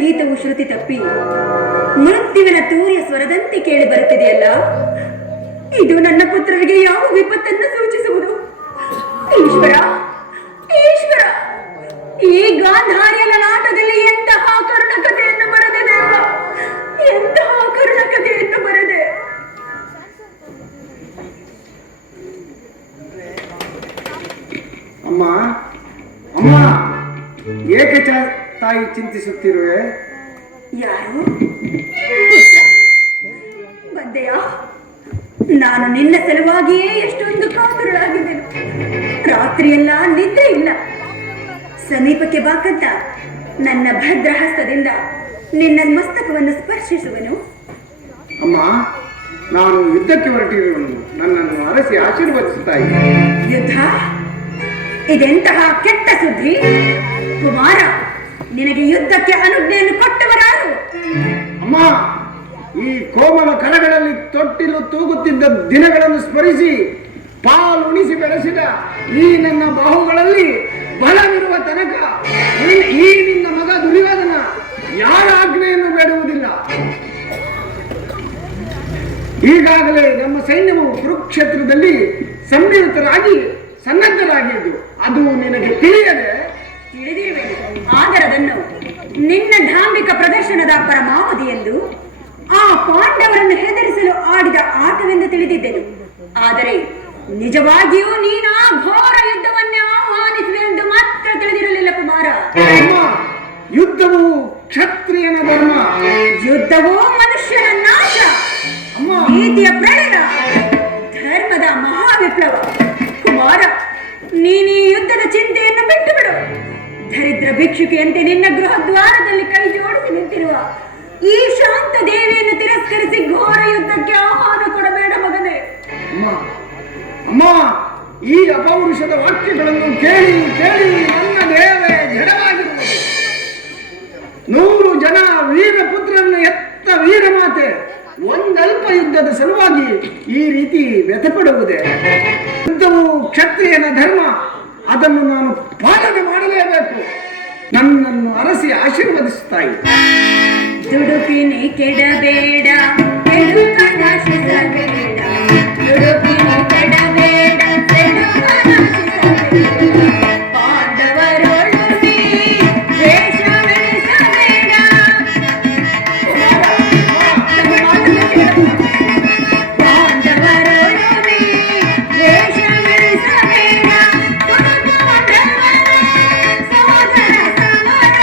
ಗೀತವು ಶ್ರುತಿ ತಪ್ಪಿ ಮೃತ್ಯುವಿನ ತೂರ್ಯ ಸ್ವರದಂತೆ ಕೇಳಿ ಬರುತ್ತಿದೆಯಲ್ಲ, ಇದು ನನ್ನ ಪುತ್ರರಿಗೆ ಯಾವ ವಿಪತ್ತನ್ನು ಸೂಚಿಸುವುದು? ಈಶ್ವರ, ಈಶ್ವರ, ಈ ಗಾಂಧಾರಿಯ ಲಲಾಟದಲ್ಲಿ ಎಂತಹ ಕರುಣ ಕಥೆಯನ್ನು ಬರೆದೆ ದೇವ, ಎಂತಹ ಕರುಣ ಕಥೆಯನ್ನು ಬರೆದೆ. ಅಮ್ಮ, ಅಮ್ಮ, ಏಕೆ ತಾಯಿ ಚಿಂತಿಸುತ್ತಿರುವೆ? ಯಾರು? ಬಂದೆಯಾ? ನಾನು ನಿನ್ನ ಸಲುವಾಗಿಯೇ ಎಷ್ಟೊಂದು ಕಾತುರಳಾಗಿದ್ದೆನು. ರಾತ್ರಿಯೆಲ್ಲ ನಿದ್ರೆ ಇಲ್ಲ. ಸಮೀಪಕ್ಕೆ ಬಾಕಂತ ನನ್ನ ಭದ್ರಹಸ್ತದಿಂದ ನಿನ್ನ ಮಸ್ತಕವನ್ನು ಸ್ಪರ್ಶಿಸುವನು. ಅಮ್ಮ, ನಾನು ಯುದ್ಧಕ್ಕೆ ಹೊರಟಿರುವನು. ನನ್ನನ್ನು ಅರಸಿ ಆಶೀರ್ವದಿಸುತ್ತಾಯಿ. ಯುದ್ಧ? ಇದೆಂತಹ ಕೆಟ್ಟ ಸುದ್ದಿ? ಕುಮಾರ, ನಿನಗೆ ಯುದ್ಧಕ್ಕೆ ಅನುಜ್ಞೆಯನ್ನು ಕೊಟ್ಟವರಾರು? ಅಮ್ಮ, ಈ ಕೋಮಲ ಕರಗಳಲ್ಲಿ ತೊಟ್ಟಿಲು ತೂಗುತ್ತಿದ್ದ ದಿನಗಳನ್ನು ಸ್ಮರಿಸಿ ಪಾಲುಣಿಸಿ ಬೆಳೆಸಿದ ಈ ನನ್ನ ಬಾಹುಗಳಲ್ಲಿ ಬಲವಿರುವ ತನಕ ಈ ನಿನ್ನ ಮಗ ದುರ್ಯೋಧನ ಯಾರ ಆಜ್ಞೆಯನ್ನು ಬೇಡುವುದಿಲ್ಲ. ಈಗಾಗಲೇ ನಮ್ಮ ಸೈನ್ಯವು ಕುರುಕ್ಷೇತ್ರದಲ್ಲಿ ಸಮ್ಮಿಳಿತರಾಗಿ ಸನ್ನದ್ಧರಾಗಿದ್ದು ಅದು ನಿನಗೆ ತಿಳಿಯದೆ? ತಿಳಿದಿರುವೆ, ಆದರೆ ಅದನ್ನು ನಿನ್ನ ಧಾರ್ಮಿಕ ಪ್ರದರ್ಶನದ ಪರಮಾವಧಿ ಎಂದು, ಆ ಪಾಂಡವರನ್ನು ಹೆದರಿಸಲು ಆಡಿದ ಆಟವೆಂದು ತಿಳಿದಿದ್ದೆನು. ಆದರೆ ನಿಜವಾಗಿಯೂ ನೀನು ಆ ಘೋರ ಯುದ್ಧವನ್ನೇ ಆಹ್ವಾನಿಸುವೆ ಎಂದು ಮಾತ್ರ ತಿಳಿದಿರಲಿಲ್ಲ ಕುಮಾರ. ಯುದ್ಧವು ಕ್ಷತ್ರಿಯನ ಧರ್ಮ, ಯುದ್ಧವೂ ಮನುಷ್ಯನ ನಾಶ, ನೀತಿಯ ಪ್ರಣಯ, ಧರ್ಮದ ಮಹಾವಿಪ್ಲವ. ಕುಮಾರ, ನೀನೀ ಯುದ್ಧದ ಚಿಂತೆಯನ್ನು ಬಿಟ್ಟು ಬಿಡು. ದರಿದ್ರ ಭಿಕ್ಷುಕಿಯಂತೆ ನಿನ್ನ ಗೃಹ ದ್ವಾರದಲ್ಲಿ ಕೈ ಜೋಡಿಸಿ ನಿಂತಿರುವ ಈ ಶಾಂತ ದೇವಿಯನ್ನು ತಿರಸ್ಕರಿಸಿ ಘೋರ ಯುದ್ಧಕ್ಕೆ ಆಹ್ವಾನ ಕೊಡಬೇಡ ಮಗನೇ. ಅಮ್ಮ, ಈ ಅಪೌರುಷದ ವಾಕ್ಯಗಳನ್ನು ಕೇಳಿ ಕೇಳಿ ನನ್ನ ದೇವೇ ಜಡವಾಗಿರುವುದು. 100 ಜನ ವೀರಪುತ್ರರನ್ನು ಎತ್ತ ವೀರಮಾತೆ ಒಂದಲ್ಪ ಯುದ್ಧದ ಸಲುವಾಗಿ ಈ ರೀತಿ ವ್ಯಥಪಡುವುದೇ? ಯುದ್ಧವು ಕ್ಷತ್ರಿಯನ ಧರ್ಮ, ಅದನ್ನು ನಾನು ಪಾಲನೆ ಮಾಡಲೇಬೇಕು. ನನ್ನನ್ನು ಅರಸಿ ಆಶೀರ್ವದಿಸುತ್ತಾಯಿ. ದುಡುಕಿನಿ ಕೆಡಬೇಡ, ಕೆಡುಕ ನಾಶಿಸಬೇಡ, ದುಡುಕಿನಿ ಕೆಡಬೇಡ, ಕೆಡುಕ ನಾಶಿಸಬೇಡ, ಪಾಂಡವರೊಳಗೆ ದ್ವೇಷವೆನಿಸಬೇಡ. ಪಾಂಡವರೊಳಗೆ ದ್ವೇಷವೆನಿಸಬೇಡ, ಸೋದರ ಸಮರ.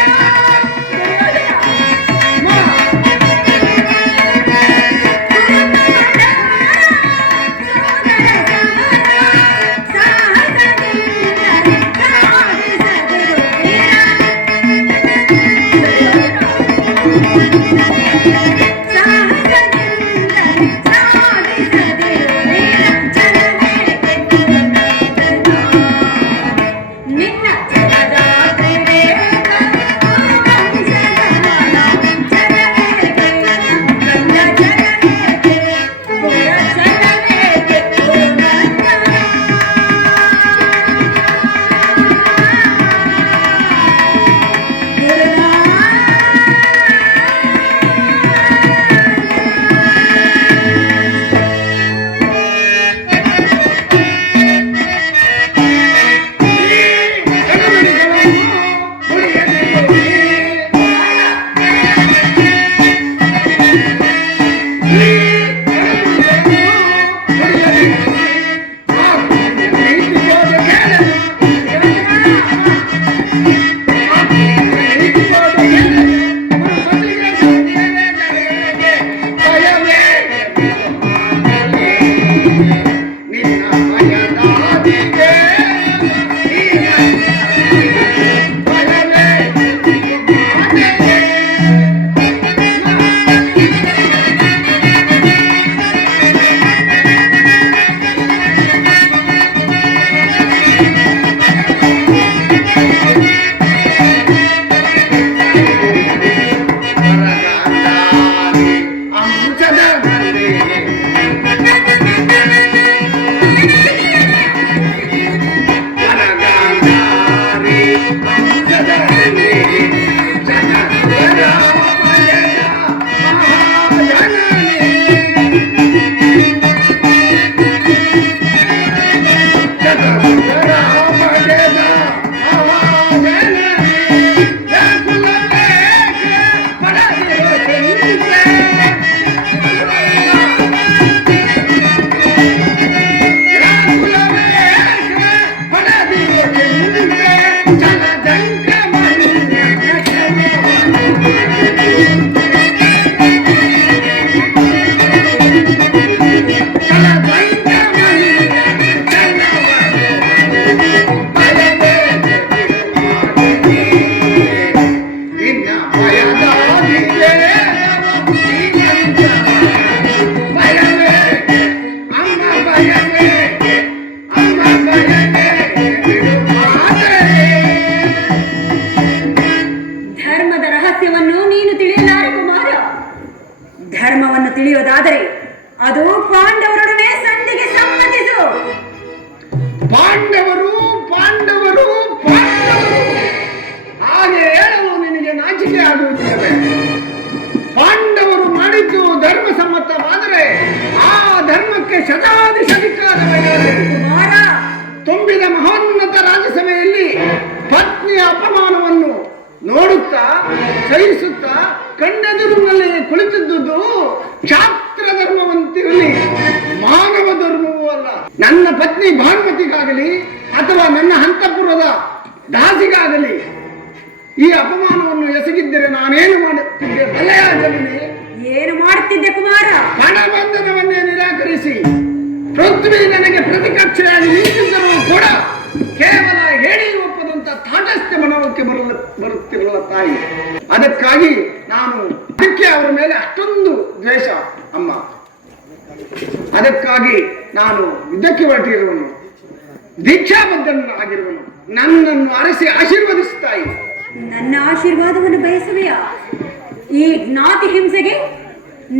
ನಡೆದ ಮಹೋನ್ನತ ರಾಜಸಭೆಯಲ್ಲಿ ಪತ್ನಿಯ ಅಪಮಾನವನ್ನು ನೋಡುತ್ತಾ ಸಹಿಸುತ್ತಾ ಕಣ್ಣೆದುರಿನಲ್ಲಿ ಕುಳಿತಿದ್ದುದು ಕ್ಷಾತ್ರ ಧರ್ಮವಂತಿರಲಿ, ಮಾನವ ಧರ್ಮವೂ ಅಲ್ಲ. ನನ್ನ ಪತ್ನಿ ಭಾನುಮತಿಗಾಗಲಿ ಅಥವಾ ನನ್ನ ಅಂತಃಪುರದ ದಾಸಿಗಾಗಲಿ ಈ ಅಪಮಾನವನ್ನು ಎಸಗಿದ್ದರೆ ನಾನೇನು ಮಾಡುತ್ತಿದ್ದೆ? ಬಲೆಯಾಗಲಿ ಏನು ಮಾಡುತ್ತಿದ್ದೆ ಕುಮಾರ? ಹಣಬಂಧನವನ್ನೇ ನಿರಾಕರಿಸಿ ಪೃಥ್ವಿ ನನಗೆ ಪ್ರತಿಕಕ್ಷೆಯಾಗಿ ನಿಂತಿದ್ದರೂ ಕೂಡ ಕೇವಲ ಹೇಳಿ ಒಪ್ಪದಂತ ತಾಟಸ್ಥ್ಯ ಮನೋಕ್ಕೆ ಬರುತ್ತಿರುವ ತಾಯಿ. ಅದಕ್ಕಾಗಿ ನಾನು ಅದಕ್ಕೆ ಅವರ ಮೇಲೆ ಅಷ್ಟೊಂದು ದ್ವೇಷ ಅಮ್ಮ. ಅದಕ್ಕಾಗಿ ನಾನು ಯುದ್ಧಕ್ಕೆ ಹೊರಟಿರುವನು, ದೀಕ್ಷಾಬದ್ಧನಾಗಿರುವನು. ನನ್ನನ್ನು ಅರಸಿ ಆಶೀರ್ವದಿಸುತ್ತಾಯಿ. ನನ್ನ ಆಶೀರ್ವಾದವನ್ನು ಬಯಸುವೆಯಾ? ಈ ಜ್ಞಾತಿ ಹಿಂಸೆಗೆ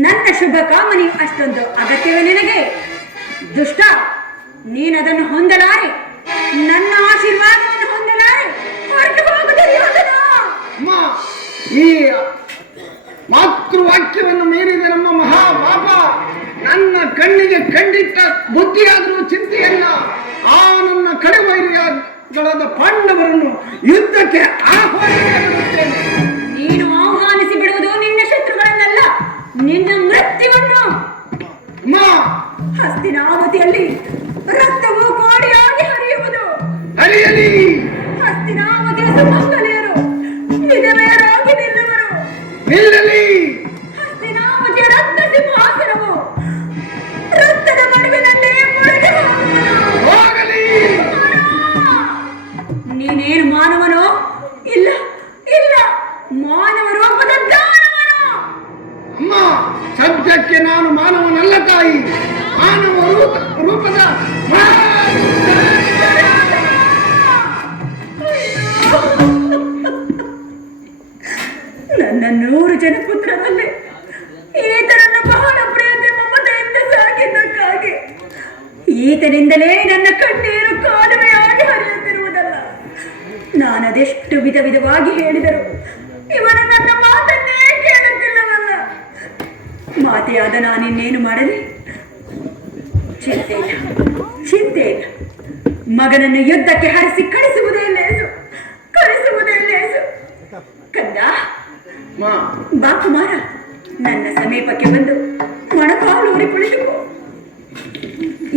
ನನ್ನ ಶುಭ ಕಾಮನೆ ಅಷ್ಟೊಂದು ಅಗತ್ಯವೇ ನಿನಗೆ? ದುಷ್ಟ, ನೀನದನ್ನು ಹೊಂದಲಾರೆ. ನನ್ನ ಆಶೀರ್ವಾದವನ್ನು ಹೊಂದಲಾರೆ. ಹೊರಟು ಹೋಗುತ್ತದೆ. ಈ ಮಾತೃವಾಕ್ಯವನ್ನು ಮೀರಿದ ನಮ್ಮ ಮಹಾಪಾಪ ನನ್ನ ಕಣ್ಣಿಗೆ ಕಂಡಿಟ್ಟ ಬುದ್ಧಿಯಾದರೂ ಚಿಂತೆಯಲ್ಲ. ಆ ನನ್ನ ಕಡೆವೈರಿಯಾದ ಪಾಂಡವರನ್ನು ಯುದ್ಧಕ್ಕೆ ಆಹ್ವಾನಿಸುತ್ತೇನೆ. ನೀನು ಆಹ್ವಾನಿಸಿ ಬಿಡುವುದು ನಿನ್ನ ಶತ್ರುಗಳನ್ನಲ್ಲ, ನಿನ್ನ ಮೃತ್ಯುವನ್ನು. ಹಸ್ತಿನಾವತಿಯಲ್ಲಿ ರಕ್ತವು ಕೋಡಿಯಾಗಿ ಹರಿಯುವುದು. ಹರಿಯಲಿ. ಹಸ್ತಿನಾವತಿಯ ಸುಮಂಗಲಿಯರು ವಿಧವೆಯರಾಗಿ ನಿಲ್ಲುವರು. ನಿಲ್ಲಲಿ. ಹಸ್ತಿನಾವತಿಯ ರಕ್ತ ಸಿಂಹಾಸನವು ರಕ್ತದ ಮಡುವಿನಲ್ಲೇ ಮುಳುಗಿ ಹೋಗಲಿ. ನೀನೇನು ಮಾನವನೋ? ಇಲ್ಲ ಇಲ್ಲ, ಮಾನವ ರೂಪದ ದಾನವನು. ಅಮ್ಮ, ಸದ್ಯಕ್ಕೆ ನಾನು ಮಾನವನಲ್ಲ ತಾಯಿ, ಮಾನವ ರೂಪದ ನನ್ನ 100 ಜನ ಪುತ್ರರಲ್ಲಿ ಈತನನ್ನು ಬಹಳ ಪ್ರೀತಿ ಮಮತೆಯಿಂದ ಸಾಕಿದ್ದಕ್ಕಾಗಿ ಈತನಿಂದಲೇ ನನ್ನ ಕಣ್ಣೀರು ಕಾಲುವೆಯಾಗಿ ಹರಿಯುತ್ತಿರುವುದಲ್ಲ. ನಾನದೆಷ್ಟು ವಿಧ ವಿಧವಾಗಿ ಹೇಳಿದರು ಇವನು ನನ್ನ ಮಾತನ್ನೇ ಕೇಳುತ್ತಿಲ್ಲವಲ್ಲ. ಮಾತೆಯಾದ ನಾನಿನ್ನೇನು ಮಾಡಲಿ? ಚಿಂತೆ ಇಲ್ಲ. ಮಗನನ್ನು ಯುದ್ಧಕ್ಕೆ ಹರಿಸಿ ಕಳಿಸುವುದೇ ಲೇಸು. ಕಂದ, ಬಾ ಕುಮಾರ, ನನ್ನ ಸಮೀಪಕ್ಕೆ ಬಂದು ಮೊಣಕಾಲೂರಿ ಕುಳಿತುಕೋ.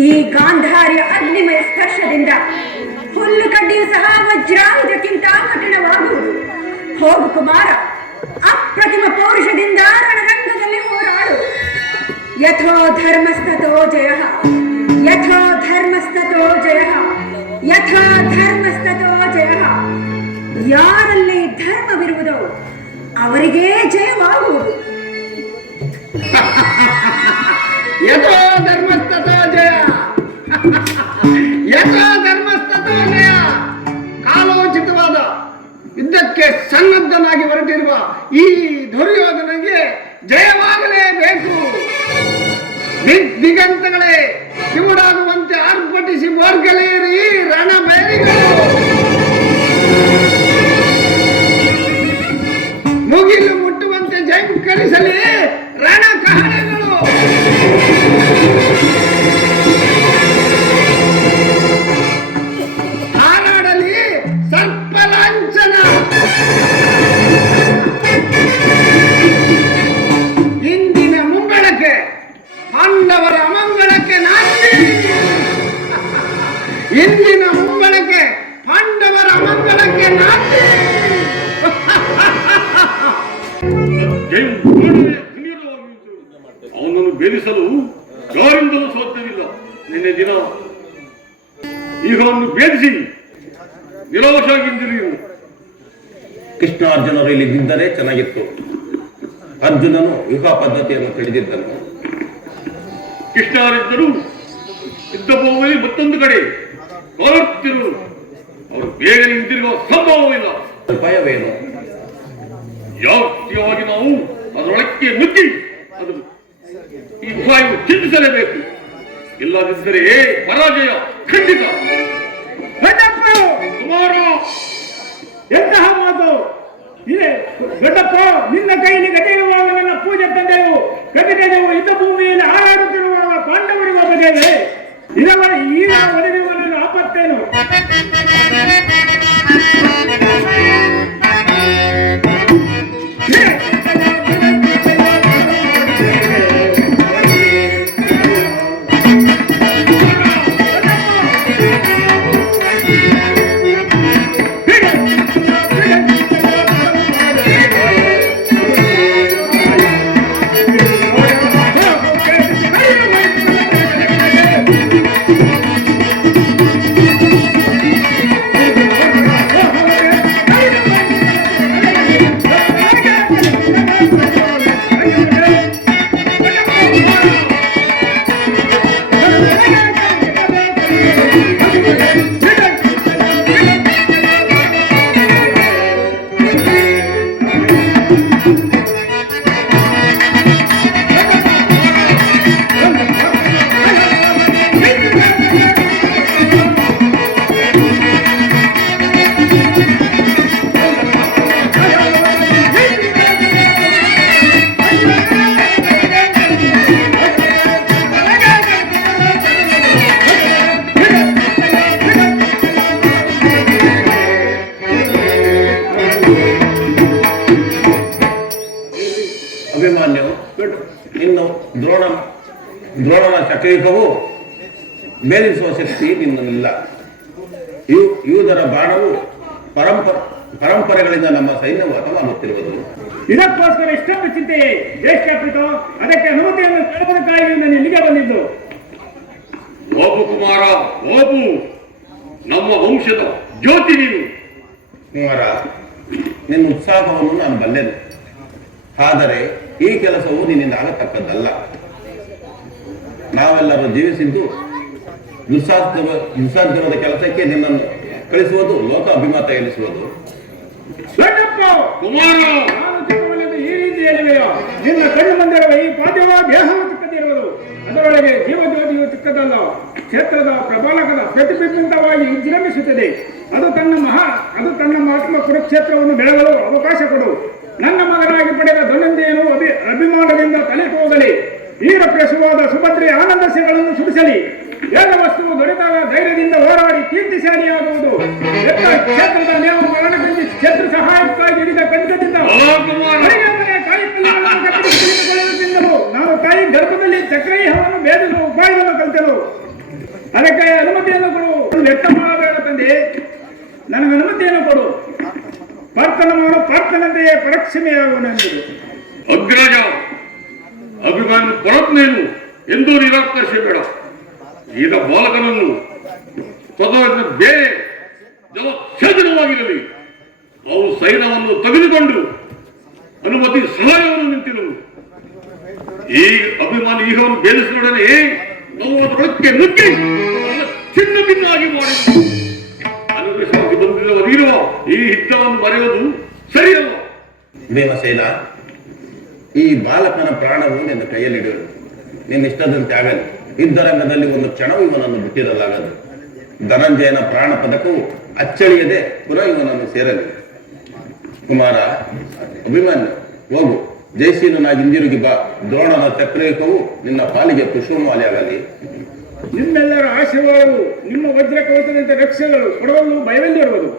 ಈ ಗಾಂಧಾರಿಯ ಅಗ್ನಿಮಯ ಸ್ಪರ್ಶದಿಂದ ಹುಲ್ಲು ಕಡ್ಡಿಯು ಸಹ ವಜ್ರಾಯುಧಕ್ಕಿಂತ ಕಠಿಣವಾಗುವುದು. ಹೋಗು ಕುಮಾರ, ಅಪ್ರತಿಮ ಪೌರುಷದಿಂದ ರಣರಂಗದಲ್ಲಿ ಹೋರಾಡು. ಯಥೋ ಧರ್ಮಸ್ತತೋ ಜಯಃ, ಯಥೋ ಧರ್ಮಸ್ತತೋ ಜಯಃ, ಯಥೋ ಧರ್ಮಸ್ತತೋ ಜಯಃ. ಯಾರಲ್ಲಿ ಧರ್ಮವಿರುವುದೋ ಅವರಿಗೇ ಜಯವಾಗುವುದು. ಯಥೋ ಧರ್ಮಸ್ತತೋ ಜಯ, ಯಥೋ ಧರ್ಮಸ್ತತೋ ಜಯ. ಕಾಲೋಚಿತವಾದ ಯುದ್ಧಕ್ಕೆ ಸನ್ನದ್ಧನಾಗಿ ಹೊರಟಿರುವ ಈ ದುರ್ಯೋಧನಿಗೆ ಜಯವಾಗಲೇಬೇಕು. ದಿಗಂತಗಳೇ ಕಿವುಡಾಗುವಂತೆ ಆರ್ಭಟಿಸಿ ವರ್ಗಲೇರಿ ರಣಬೇರಿಗಳು. ಮುಗಿಲು ಮುಟ್ಟುವಂತೆ ಜಂಕರಿಸಲಿ ರಣ ಕಹಳೆಗಳು. ಹಾರಾಡಲಿ ಸರ್ಪಲಾಂಛನ. ಇಂದಿನ ಮುಂಗಳಕ್ಕೆ ಪಾಂಡವರ ಅಮಂಗಳಕ್ಕೆ ನಾಂದಿ. ಇಂದಿನ ಮುಂಗಳಕ್ಕೆ ಪಾಂಡವರ ಅಮಂಗಳಕ್ಕೆ ನಾಂದಿ. ಅವನನ್ನು ಭೇದಿಸಲು ಯಾರಿಂದಲೂ ಸಾಧ್ಯವಿಲ್ಲ. ನಿನ್ನೆ ದಿನ ಈಗ ಅವನು ಭೇದಿಸಿ ನಿರಾಶಾಗಿದ್ದರು. ಕೃಷ್ಣಾರ್ಜುನರು ಇಲ್ಲಿ ನಿಂತರೆ ಚೆನ್ನಾಗಿತ್ತು. ಅರ್ಜುನನು ವ್ಯೂಹ ಪದ್ಧತಿಯನ್ನು ತಿಳಿದಿದ್ದನು. ಕೃಷ್ಣರಿದ್ದರು ಯುದ್ಧ ಭೂಮಿಯಲ್ಲಿ ಮತ್ತೊಂದು ಕಡೆ ಹೋರಾಡುತ್ತಿರುವರು. ಅವರು ಬೇಗನೆ ಹಿಂದಿರುವ ಸಂಭವವಿಲ್ಲ. ಭಯವೇನು? ಯಾವತ್ತಿಯಾಗಿ ನಾವು ಅದರೊಳಕ್ಕೆ ಮುಚ್ಚಿ ಅದು ಈ ಉಪಾಯವನ್ನು ಚಿಂತಿಸಲೇಬೇಕು. ಇಲ್ಲದಿದ್ದರೆ ಪರಾಜಯ ಖಂಡಿತ. ಕುಮಾರ, ಎಂತಹ ಮಾತು ಇದೆ? ದೊಡ್ಡಪ್ಪ, ನಿನ್ನ ಕೈಯಲ್ಲಿ ಗದೆಯುವಾಗ ನನ್ನ ಪೂಜೆ ತಂದೆವು ಕವಿತೆಯು ಯುದ್ಧ ಭೂಮಿಯಲ್ಲಿ ಹಾರಾಡುತ್ತಿರುವಾಗ ಪಾಂಡವರಿಗೆ ಬಗೆಗೆ ಇದರ ಈಗ ಒದಗಿರುವ ಆಪತ್ತು ಮತ್ತೇನು? ಅಭಿಮನ್ಯು ಇನ್ನು ದ್ರೋಣನ ಚಕ್ರೀಕವು ಮೇಲಿಸುವ ಶಕ್ತಿ ನಿನ್ನಲ್ಲಿಲ್ಲ. ಯೂದರ ಬಾಣವು ಪರಂಪರೆಗಳಿಂದ ನಮ್ಮ ಸೈನ್ಯವು ಹತವಾಗುತ್ತಿರುವುದು. ಇದಕ್ಕೋಸ್ಕರ ಇಷ್ಟೊಂದು ಚಿಂತೆಯೇ ಜ್ಯೇಷ್ಠ, ಅದಕ್ಕೆ ಅನುಮತಿಯನ್ನು ಕೇಳುವುದಕ್ಕಾಗಿ ನಾನು ಇಲ್ಲಿಗೆ ಬಂದಿದ್ದು. ಓಬು ಕುಮಾರ, ಓಬು, ನಮ್ಮ ವಂಶದ ಜ್ಯೋತಿ ನೀನು. ಕುಮಾರ, ನಿನ್ನ ಉತ್ಸಾಹವನ್ನು ನಾನು ಬಲ್ಲೆನು. ಆದರೆ ಈ ಕೆಲಸವು ನಿನ್ನಿಂದ ಆಗತಕ್ಕದ್ದಲ್ಲ. ನಾವೆಲ್ಲರೂ ಜೀವಿಸಿದ್ದು ದುಸ್ಸಾಧ್ಯವಾದ ಕೆಲಸಕ್ಕೆ ನಿನ್ನನ್ನು ಕಳಿಸುವುದು ಲೋಕ ಅಭಿಮತ ಎನಿಸುವುದು. ಕುಮಾರ, ನಾನು ಚಿಕ್ಕವನಿಂದ ಈ ರೀತಿ ಹೇಳಿವೆಯೋ? ನಿನ್ನ ಕಣ್ಣು ಮುಂದಿರುವ ಈ ಪಾದ್ಯವ ದೇಹವು ಚಿಕ್ಕದಿರುವುದು, ಅದರೊಳಗೆ ಜೀವಜ್ಯೋತಿಯು ಚಿಕ್ಕದಲ್ಲ. ಕ್ಷೇತ್ರದ ಪ್ರಬಲಕದ ಪ್ರತಿಬಿಂಬಿತವಾಗಿ ವಿಜೃಂಭಿಸುತ್ತದೆ. ಅದು ತನ್ನ ಮಹಾತ್ಮ ಕುರುಕ್ಷೇತ್ರವನ್ನು ಬೆಳಗಲು ಅವಕಾಶ ಕೊಡು. ನನ್ನ ಮಗನಾಗಿ ಪಡೆದ ಧನಂಜಯನು ಅಭಿಮಾನದಿಂದ ತಲೆ ತೂಗಲಿ. ವೀರ ಪ್ರಸವಾದ ಸುಭದ್ರೆಯ ಆನಂದಸ್ಯಗಳನ್ನು ಸುಡಿಸಲಿ. ಎಲ್ಲ ವಸ್ತುವು ದೊರೆತಾಗ ಧೈರ್ಯದಿಂದ ಹೋರಾಡಿ ಕೀರ್ತಿಶಾಲಿಯಾಗುವುದು. ಕ್ಷೇತ್ರದ ನೇವು ಮರಣಗಂಜಿ ಕ್ಷೇತ್ರ ಸಹಾಯಕ್ಕಾಗಿ ಹಿಡಿದ ಖಡ್ಗದಿಂದ ನಾನು ತಾಯಿ ಗರ್ಭದಲ್ಲಿ ಚಕ್ರವ್ಯೂಹವನ್ನು ಭೇದಿಸುವ ಉಪಾಯವನ್ನು ಕಲಿತೆನು. ಅದಕ್ಕೆ ಅನುಮತಿಯನ್ನು ಕೊಡು. ವ್ಯಕ್ತ ಮಾಡಬೇಡ ತಂದೆ, ನನಗೆ ಅನುಮತಿಯನ್ನು ಕೊಡು. ಪ್ರಾರ್ಥನೆ ಮಾಡು, ಪ್ರಾರ್ಥನೆಯಂತೆಯೇ ಪರಕ್ಷಮೆಯಾಗುವನೆಂಬುದು. ಅಗ್ರಜ, ಅಭಿಮಾನ ಪರತ್ನೇನು ಎಂದೂ ನಿರಾಕರಿಸಬೇಡ. ಈಗ ಬಾಲಕನನ್ನು ಸ್ವತಃ ಬೇರೆ ಜಲಛೇದನವಾಗಿರಲಿ. ಅವು ಸೈನ್ಯವನ್ನು ತೆಗೆದುಕೊಂಡು ಅನುಮತಿ ಸಹಾಯವನ್ನು ನಿಂತಿರುವುದು. ಈ ಅಭಿಮಾನ ಈಗವನ್ನು ಭೇದಿಸಿದೊಡನೆ ನಾವು ಅದರೊಳಕ್ಕೆ ನುಗ್ಗಿ ಚಿನ್ನ ಭಿನ್ನಾಗಿ ಮಾಡಿದ್ದು. ಅನುಗ್ರಹವಾಗಿ ಬಂದಿರುವ ಈ ಯುದ್ಧವನ್ನು ಮರೆಯುವುದು ಸರಿಯಲ್ಲ. ಭೀಮಸೇನ, ಈ ಬಾಲಕನ ಪ್ರಾಣವು ನಿನ್ನ ಕೈಯಲ್ಲಿಡುವುದು. ನಿನ್ನ ಇಷ್ಟದಂತೆ ಆಗಲಿ. ಯುದ್ಧರಂಗದಲ್ಲಿ ಒಂದು ಕ್ಷಣವೂ ಇವನನ್ನು ಬಿಟ್ಟಿರಲಾಗದು. ಧನಂಜಯನ ಪ್ರಾಣ ಪದಕವು ಅಚ್ಚಳಿಯದೆ ಪುನಃ ಇವನನ್ನು ಸೇರಲಿ. ಕುಮಾರ, ಅಭಿಮನ್ಯು, ಹೋಗು. ಜಯಶೀಲನಾಗಿ ಹಿಂದಿರುಗಿ ಬಾ. ದ್ರೋಣನ ಚಕ್ರಯುಗವು ನಿನ್ನ ಪಾಲಿಗೆ ಪುಷ್ಪಮಾಲೆ ಆಗಲಿ. ನಿಮ್ಮೆಲ್ಲರ ಆಶೀರ್ವಾದವು ನಿಮ್ಮ ವಜ್ರ ಕವಚದಂತೆ ರಕ್ಷೆಗಳು ಕೊಡಲು ಭಯವಿಲ್ಲದಿರುವುದು.